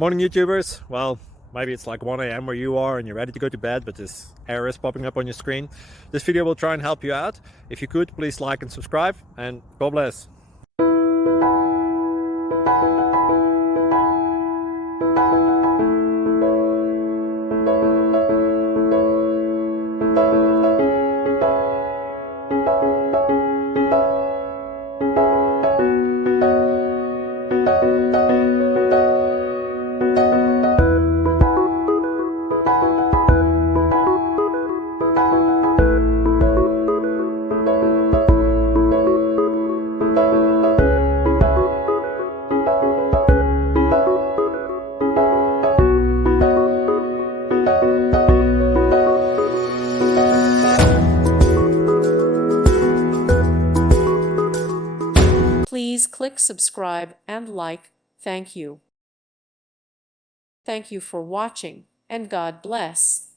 Morning YouTubers. Well, maybe it's like 1 a.m. where you are and you're ready to go to bed, but this error is popping up on your screen. This video will try and help you out. If you could, please like and subscribe, and God bless. Please click subscribe and like. Thank you. Thank you for watching, and God bless.